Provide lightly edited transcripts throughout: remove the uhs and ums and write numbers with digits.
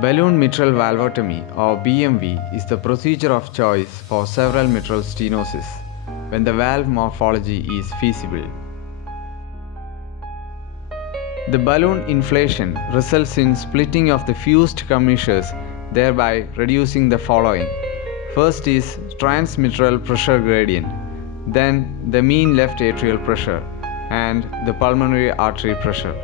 Balloon mitral valvotomy or BMV is the procedure of choice for several mitral stenosis when the valve morphology is feasible. The balloon inflation results in splitting of the fused commissures, thereby reducing the following. First is transmitral pressure gradient, then the mean left atrial pressure and the pulmonary artery pressure.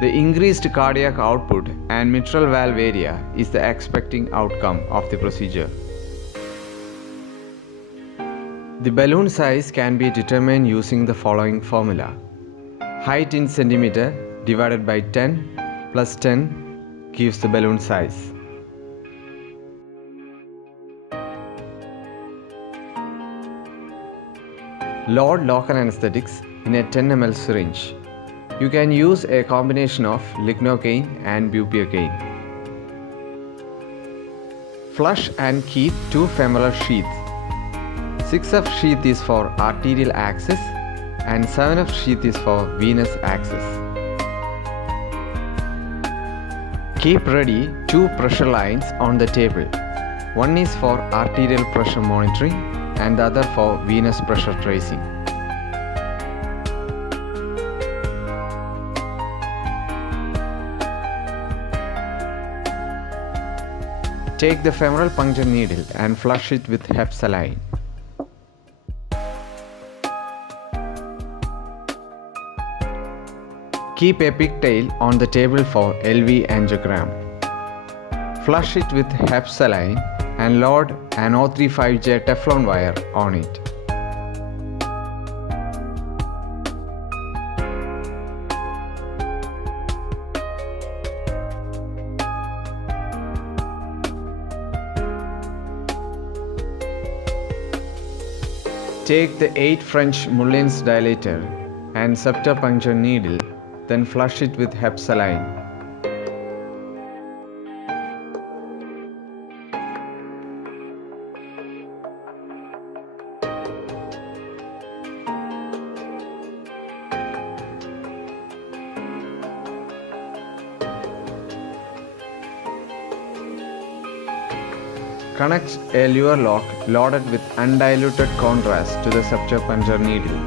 The increased cardiac output and mitral valve area is the expected outcome of the procedure. The balloon size can be determined using the following formula. Height in centimeter divided by 10 plus 10 gives the balloon size. Load local anesthetics in a 10 ml syringe. You can use a combination of lignocaine and bupivacaine. Flush and keep 2 femoral sheaths. 6F sheath is for arterial axis and 7F sheath is for venous axis. Keep ready 2 pressure lines on the table. One is for arterial pressure monitoring and the other for venous pressure tracing. Take the femoral puncture needle and flush it with Hep saline. Keep a pigtail on the table for LV angiogram. Flush it with Hep saline and load an 035J Teflon wire on it. Take the 8 French Moulins dilator and septal puncture needle, then flush it with Hep saline. Connect a lever lock loaded with undiluted contrast to the septal puncture needle.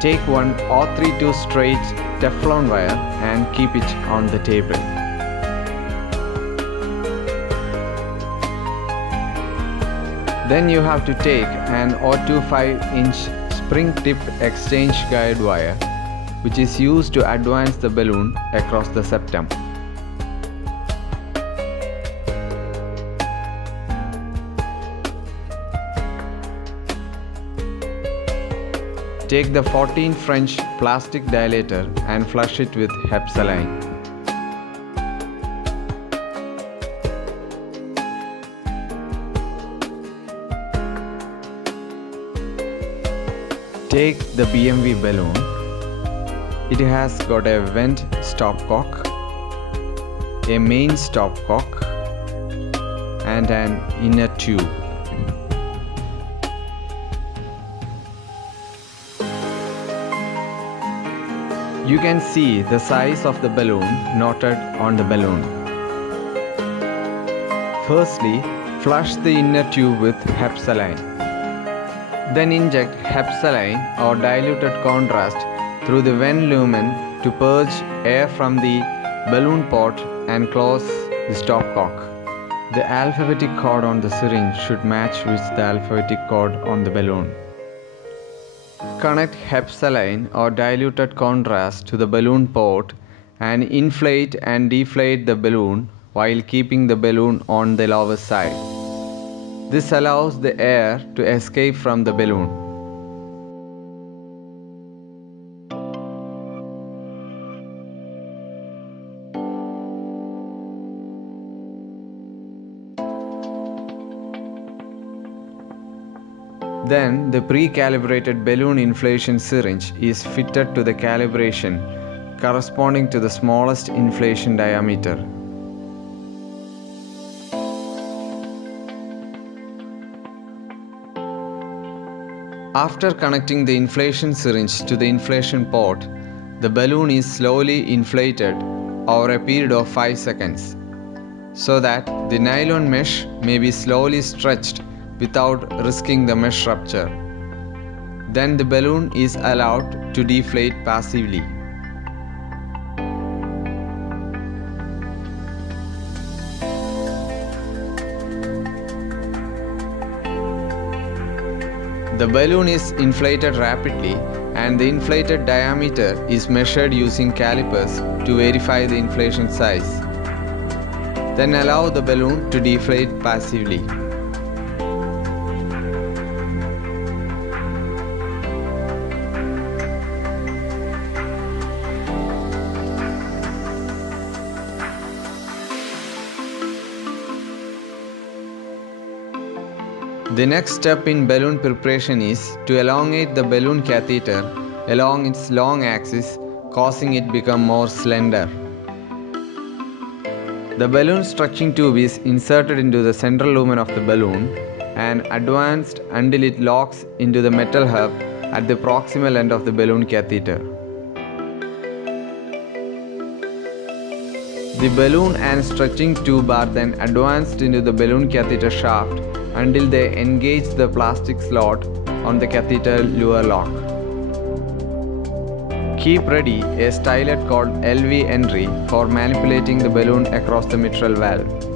Take one R32 straight Teflon wire and keep it on the table. Then you have to take an 0.25-inch spring-tipped exchange guide wire, which is used to advance the balloon across the septum. Take the 14 French plastic dilator and flush it with Hep saline. Take the BMV balloon. It has got a vent stopcock, a main stopcock, and an inner tube. You can see the size of the balloon noted on the balloon. Firstly, flush the inner tube with Hep saline. Then inject Hep saline or diluted contrast through the vent lumen to purge air from the balloon port and close the stopcock. The alphabetic code on the syringe should match with the alphabetic code on the balloon. Connect Hep saline or diluted contrast to the balloon port and inflate and deflate the balloon while keeping the balloon on the lower side. This allows the air to escape from the balloon. Then the pre-calibrated balloon inflation syringe is fitted to the calibration corresponding to the smallest inflation diameter. After connecting the inflation syringe to the inflation port, the balloon is slowly inflated over a period of 5 seconds so that the nylon mesh may be slowly stretched without risking the mesh rupture. Then the balloon is allowed to deflate passively. The balloon is inflated rapidly and the inflated diameter is measured using calipers to verify the inflation size. Then allow the balloon to deflate passively. The next step in balloon preparation is to elongate the balloon catheter along its long axis, causing it become more slender. The balloon stretching tube is inserted into the central lumen of the balloon and advanced until it locks into the metal hub at the proximal end of the balloon catheter. The balloon and stretching tube are then advanced into the balloon catheter shaft until they engage the plastic slot on the catheter lure lock. Keep ready a stylet called LV entry for manipulating the balloon across the mitral valve.